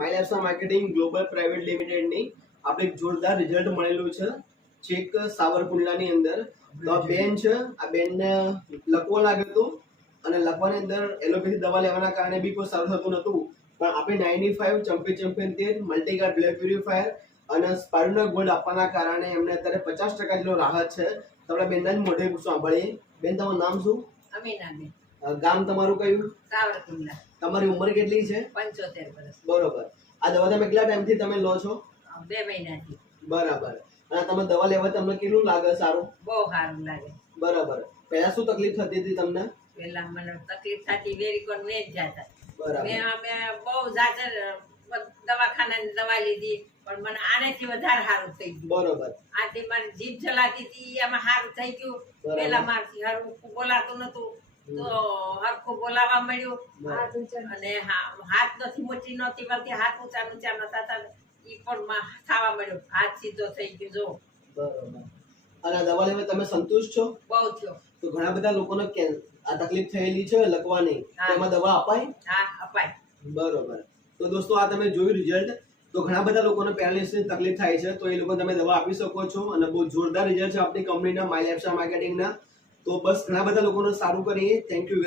માયલેબ્સના marketing global private લિમિટેડની આપણે એક જોરદાર રિઝલ્ટ મળેલું છે ચેક સાવરકુંડલાની અંદર. તો આ બેન છે, આ બેનને લકવો લાગ્યો હતો અને લકવાની અંદર એલોપેથી દવા લેવાના કારણે બી કોઈ સારું થતું નહોતું. પણ આપણે 95 ચેમ્પિયન તેલ, મલ્ટીગાર્ડ બ્લડ પ્યુરિફાયર અને સ્પારુના ગોલ્ડ આપવાના કારણે એમને અત્યારે 50% જેટલો રાહત છે. તો આપણે બેનના જ મોઢે સાંભળીએ. બેન, તમારું નામ શું? અમીનાબેન. ગામ તમારું કયું? સાવરકુંડલા. તમારી ઉંમર કેટલી છે? 75 વર્ષ. બરોબર. આ દવા તમે કેટલા ટાઈમથી તમે લો છો? 2 મહિનાથી. બરાબર. અને તમે દવા લેવા તમને કેટલું લાગે? સારું, બહુ સારું લાગે. બરાબર. પહેલા શું તકલીફ થતી હતી તમને? પેલા મને તકલીફ થતી, વેરિકોન વેચ જતા. બરાબર. અમે બહુ જાજર દવાખાનાની દવા લીધી, પણ મને આનાથી વધારે સારું થઈ ગયું. બરોબર. આથી મારી જીભ જલાતી હતી, એમાં સારું થઈ ગયું. બરાબર. પેલા મારથી હરખું બોલાતું નતું, તો હરખું બોલાવા મળ્યું. અને હાથ નથી મોટી નહોતી મળતી, હાથ ઊંચા ઊંચા નતા થતા, ઈ પણ થવા મળ્યું. હાથ સીધો થઈ ગયો. જો બરોબર. અને આ દવા લેવા તમે સંતુષ્ટ છો? બહુ થયો. તો ઘણા બધા લોકોને આ તકલીફ થયેલી છે લકવાની, તો એમાં દવા અપાય? હા, અપાય. બરોબર. તો દોસ્તો, આ તમે જોયું રિઝલ્ટ. તો ઘણા બધા લોકોને પેરાલિસિસની તકલીફ થાય છે, તો એ લોકો તમે દવા આપી શકો છો અને બહુ જોરદાર રિઝલ્ટ છે આપણી કંપનીના માયલેબ્સના માર્કેટિંગના. તો બસ ઘણા બધા લોકોને સારું કરીએ. Thank you.